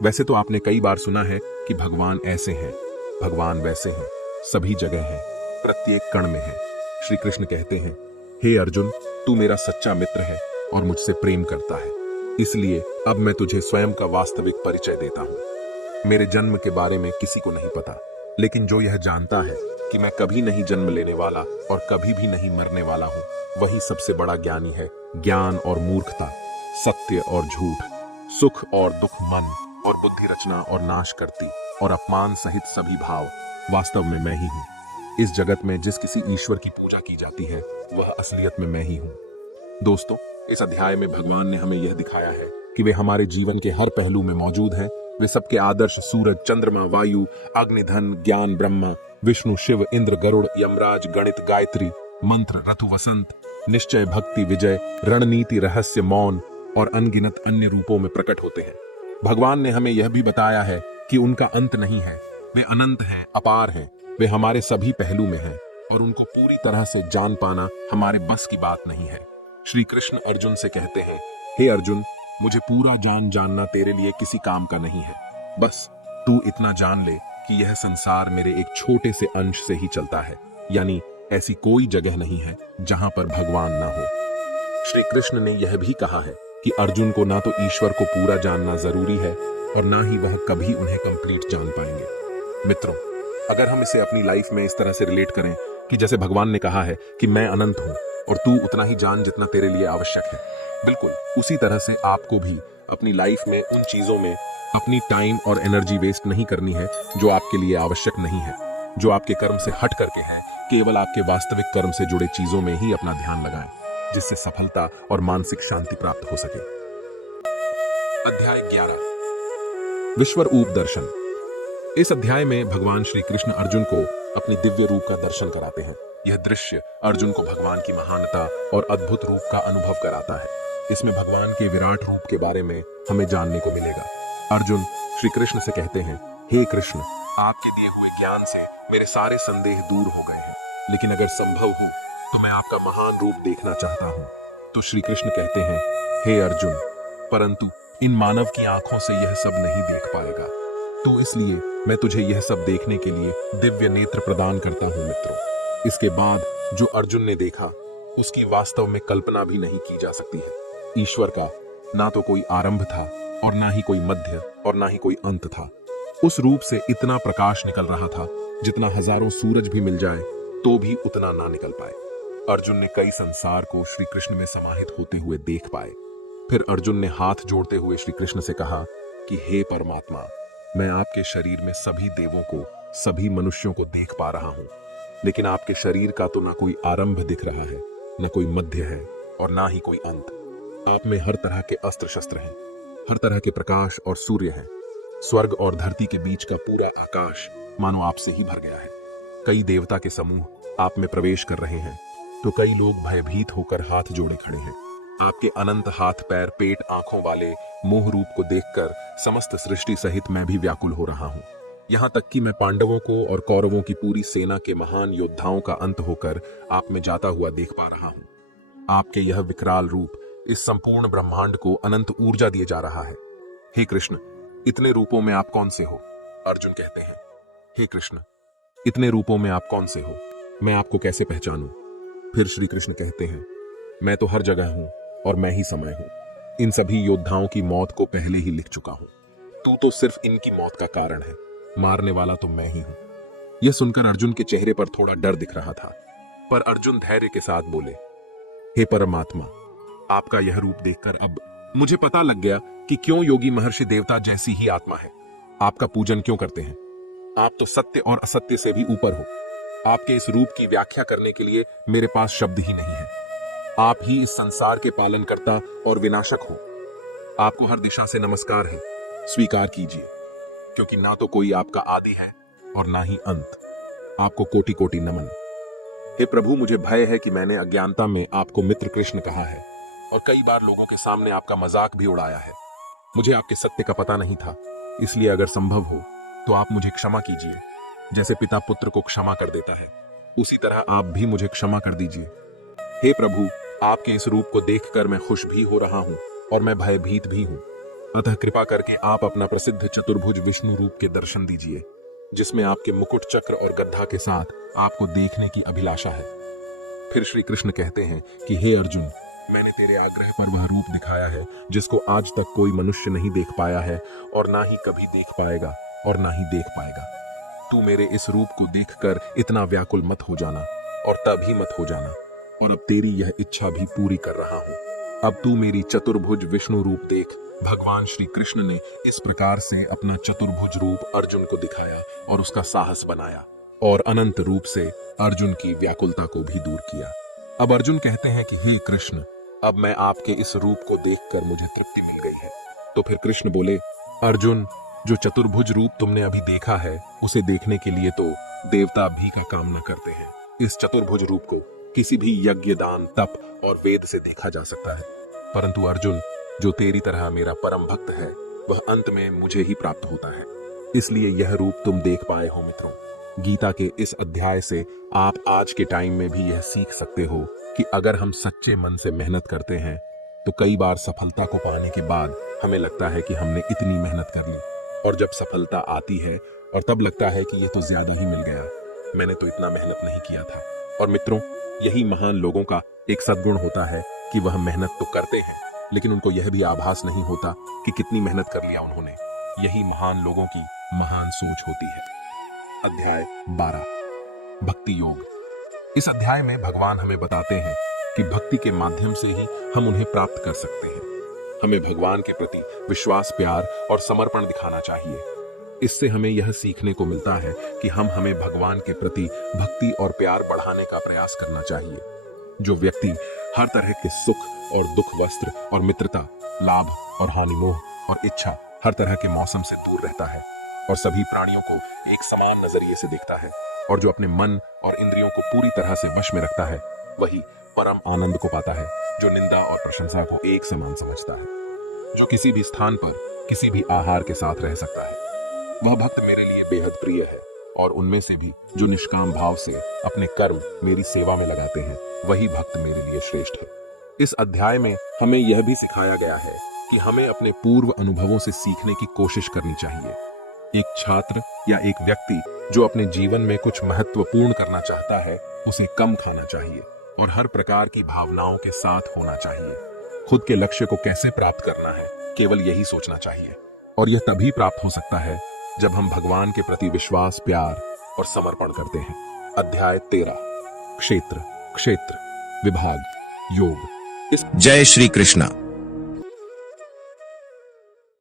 वैसे तो आपने कई बार सुना है कि भगवान ऐसे हैं, भगवान वैसे हैं, सभी जगह हैं, प्रत्येक कण में हैं। श्री कृष्ण कहते हैं, हे अर्जुन, तू मेरा सच्चा मित्र है और मुझसे प्रेम करता है, इसलिए अब मैं तुझे स्वयं का वास्तविक परिचय देता हूँ। मेरे जन्म के बारे में किसी को नहीं पता, लेकिन जो यह जानता है कि मैं कभी नहीं जन्म लेने वाला और कभी भी नहीं मरने वाला हूँ, वही सबसे बड़ा ज्ञानी है। ज्ञान और मूर्खता, सत्य और झूठ, सुख और दुख, मन और बुद्धि, रचना और नाश करती और अपमान सहित सभी भाव, वास्तव में मैं ही हूँ। इस जगत में जिस किसी ईश्वर की पूजा की जाती है, वह असलियत में मैं ही हूँ। दोस्तों, इस अध्याय में भगवान ने हमें यह दिखाया है कि वे हमारे जीवन के हर पहलू में मौजूद हैं। वे सबके आदर्श सूरज, चंद्रमा, वायु, अग्नि, धन, ज्ञान, ब्रह्मा, विष्णु, शिव, इंद्र, गरुड़, यमराज, गणित, गायत्री, मंत्र, ऋतु, वसंत, निश्चय, भक्ति, विजय, रणनीति, रहस्य, मौन और अनगिनत अन्य रूपों में प्रकट होते हैं। भगवान ने हमें यह भी बताया है कि उनका अंत नहीं है, वे अनंत हैं, अपार हैं, वे हमारे सभी पहलू में हैं और उनको पूरी तरह से जान पाना हमारे बस की बात नहीं है। श्री कृष्ण अर्जुन से कहते हैं, हे अर्जुन, मुझे पूरा जानना तेरे लिए किसी काम का नहीं है। बस तू इतना जान ले कि यह संसार मेरे एक छोटे से अंश से ही चलता है, यानी ऐसी कोई जगह नहीं है जहां पर भगवान ना हो। श्री कृष्ण ने यह भी कहा है कि अर्जुन को ना तो ईश्वर को पूरा जानना जरूरी है और ना ही वह कभी उन्हें कंप्लीट जान पाएंगे। मित्रों, अगर हम इसे अपनी लाइफ में इस तरह से रिलेट करें कि जैसे भगवान ने कहा है कि मैं अनंत हूं और तू उतना ही जान जितना तेरे लिए आवश्यक है, बिल्कुल उसी तरह से आपको भी अपनी लाइफ में उन चीजों में अपनी टाइम और एनर्जी वेस्ट नहीं करनी है जो आपके लिए आवश्यक नहीं है, जो आपके कर्म से हट करके हैं। केवल आपके वास्तविक कर्म से जुड़े चीजों में ही अपना ध्यान लगाएं, जिससे सफलता और मानसिक शांति प्राप्त हो सके। अध्याय 11, विश्वरूप दर्शन। इस अध्याय में भगवान श्री कृष्ण अर्जुन को अपने दिव्य रूप का दर्शन कराते हैं। यह दृश्य अर्जुन को भगवान की महानता और अद्भुत रूप का अनुभव कराता है। इसमें भगवान के विराट रूप के बारे में हमें जानने को मिलेगा। अर्जुन श्री कृष्ण से कहते हैं, हे कृष्ण, आपके दिए हुए ज्ञान से मेरे सारे संदेह दूर हो गए हैं, लेकिन अगर संभव हो तो मैं आपका महान रूप देखना चाहता हूँ। तो श्री कृष्ण कहते हैं, हे अर्जुन, परंतु इन मानव की आंखों से यह सब नहीं देख पाएगा, तो इसलिए मैं तुझे यह सब देखने के लिए दिव्य नेत्र प्रदान करता हूँ। मित्रों, इसके बाद जो अर्जुन ने देखा उसकी वास्तव में कल्पना भी नहीं की जा सकती है। ईश्वर का ना तो कोई आरंभ था और ना ही कोई मध्य और ना ही कोई अंत था। उस रूप से इतना प्रकाश निकल रहा था जितना हजारों सूरज भी मिल जाए तो भी उतना ना निकल पाए। अर्जुन ने कई संसार को श्री कृष्ण में समाहित होते हुए देख पाए। फिर अर्जुन ने हाथ जोड़ते हुए श्री कृष्ण से कहा कि हे परमात्मा, मैं आपके शरीर में सभी देवों को, सभी मनुष्यों को देख पा रहा हूं, लेकिन आपके शरीर का तो ना कोई आरंभ दिख रहा है, ना कोई मध्य है और ना ही कोई अंत। आप में हर तरह के अस्त्र शस्त्र हैं, हर तरह के प्रकाश और सूर्य हैं। स्वर्ग और धरती के बीच का पूरा आकाश मानो आपसे ही भर गया है। कई देवता के समूह आप में प्रवेश कर रहे हैं, तो कई लोग भयभीत होकर हाथ जोड़े खड़े हैं। आपके अनंत हाथ, पैर, पेट, आंखों वाले मोह रूप को देखकर समस्त सृष्टि सहित मैं भी व्याकुल हो रहा हूं। यहां तक कि मैं पांडवों को और कौरवों की पूरी सेना के महान योद्धाओं का अंत होकर आप में जाता हुआ देख पा रहा हूं। आपके यह विकराल रूप इस संपूर्ण ब्रह्मांड को अनंत ऊर्जा दिए जा रहा है। हे कृष्ण, इतने रूपों में आप कौन से हो? अर्जुन कहते हैं, हे कृष्ण, इतने रूपों में आप कौन से हो? मैं आपको कैसे पहचानूं? फिर श्री कृष्ण कहते हैं, मैं तो हर जगह हूं और मैं ही समय हूं। इन सभी योद्धाओं की मौत को पहले ही लिख चुका हूं। तू तो सिर्फ इनकी मौत का कारण है, मारने वाला तो मैं ही हूं। यह सुनकर अर्जुन के चेहरे पर थोड़ा डर दिख रहा था, पर अर्जुन धैर्य के साथ बोले, हे परमात्मा, आपका यह रूप देखकर अब मुझे पता लग गया कि क्यों योगी महर्षि देवता जैसी ही आत्मा है आपका पूजन क्यों करते हैं। आप तो सत्य और असत्य से भी ऊपर हो। आपके इस रूप की व्याख्या करने के लिए मेरे पास शब्द ही नहीं है। आप ही इस संसार के पालनकर्ता और विनाशक हो। आपको हर दिशा से नमस्कार है, स्वीकार कीजिए, क्योंकि ना तो कोई आपका आदि है और ना ही अंत। आपको कोटि कोटि नमन। हे प्रभु, मुझे भय है कि मैंने अज्ञानता में आपको मित्र कृष्ण कहा है और कई बार लोगों के सामने आपका मजाक भी उड़ाया है। मुझे आपके सत्य का पता नहीं था, इसलिए अगर संभव हो तो आप मुझे क्षमा कीजिए। जैसे पिता पुत्र को क्षमा कर देता है, उसी तरह आप भी मुझे क्षमा कर दीजिए। हे प्रभु, आपके इस रूप को देखकर मैं खुश भी हो रहा हूं और मैं भयभीत भी हूं। अतः कृपा करके आप अपना प्रसिद्ध चतुर्भुज विष्णु रूप के दर्शन दीजिए, जिसमें आपके मुकुट, चक्र और गद्दा के साथ आपको देखने की अभिलाषा है। फिर श्री कृष्ण कहते हैं कि हे अर्जुन, मैंने तेरे आग्रह पर वह रूप दिखाया है जिसको आज तक कोई मनुष्य नहीं देख पाया है और ना ही कभी देख पाएगा और ना ही देख पाएगा। तू मेरे इस रूप को देखकर इतना व्याकुल मत हो जाना और तभी मत हो जाना, और अब तेरी यह इच्छा भी पूरी कर रहा हूं। अब तू मेरी चतुर्भुज विष्णु रूप देख। भगवान श्री कृष्ण ने इस प्रकार से अपना चतुर्भुज रूप अर्जुन को दिखाया और उसका साहस बनाया और अनंत रूप से अर्जुन की व्याकुलता को भी दूर किया। अब अर्जुन कहते हैं कि हे कृष्ण, अब मैं आपके इस रूप को देखकर मुझे तृप्ति मिल गई है। तो फिर कृष्ण बोले, अर्जुन, जो चतुर्भुज रूप तुमने अभी देखा है, उसे देखने के लिए तो देवता भी का कामना करते हैं। इस चतुर्भुज रूप को किसी भी यज्ञ, दान, तप और वेद से देखा जा सकता है, परंतु अर्जुन, जो तेरी तरह मेरा परम भक्त है, वह अंत में मुझे ही प्राप्त होता है। इसलिए यह रूप तुम देख पाए हो। मित्रों, गीता के इस अध्याय से आप आज के टाइम में भी यह सीख सकते हो कि अगर हम सच्चे मन से मेहनत करते हैं तो कई बार सफलता को पाने के बाद हमें लगता है कि हमने इतनी मेहनत कर ली, और जब सफलता आती है और तब लगता है कि ये तो ज्यादा ही मिल गया, मैंने तो इतना मेहनत नहीं किया था। और मित्रों, यही महान लोगों का एक सद्गुण होता है कि वह मेहनत तो करते हैं, लेकिन उनको यह भी आभास नहीं होता कि कितनी मेहनत कर लिया उन्होंने। यही महान लोगों की महान सोच होती है। अध्याय 12, भक्ति योग। इस अध्याय में भगवान हमें बताते हैं कि भक्ति के माध्यम से ही हम उन्हें प्राप्त कर सकते हैं। हमें भगवान के प्रति विश्वास, प्यार और समर्पण दिखाना चाहिए। इससे हमें यह सीखने को मिलता है कि हमें भगवान के प्रति भक्ति और प्यार बढ़ाने का प्रयास करना चाहिए। जो व्यक्ति हर तरह के सुख और दुख, वस्त्र और मित्रता, लाभ और हानि, मोह और इच्छा, हर तरह के मौसम से दूर रहता है और सभी प्राणियों को एक समान नजरिए से देखता है, और जो अपने मन और इंद्रियों को पूरी तरह से वश में रखता है, वही परम आनंद को पाता है, जो निंदा और प्रशंसा को एक समान समझता है। जो किसी भी स्थान पर किसी भी आहार के साथ रह सकता है, वह भक्त मेरे लिए बेहद प्रिय है। और उनमें से भी जो निष्काम भाव से अपने कर्म मेरी सेवा में लगाते हैं, वही भक्त मेरे लिए श्रेष्ठ है। इस अध्याय में हमें यह भी सिखाया गया है कि हमें अपने पूर्व अनुभवों से सीखने की कोशिश करनी चाहिए। एक छात्र या एक व्यक्ति जो अपने जीवन में कुछ महत्वपूर्ण करना चाहता है, उसे कम खाना चाहिए और हर प्रकार की भावनाओं के साथ होना चाहिए। खुद के लक्ष्य को कैसे प्राप्त करना है, केवल यही सोचना चाहिए, और यह तभी प्राप्त हो सकता है जब हम भगवान के प्रति विश्वास, प्यार और समर्पण करते हैं। अध्याय 13, क्षेत्र, विभाग, योग। जय श्री कृष्णा।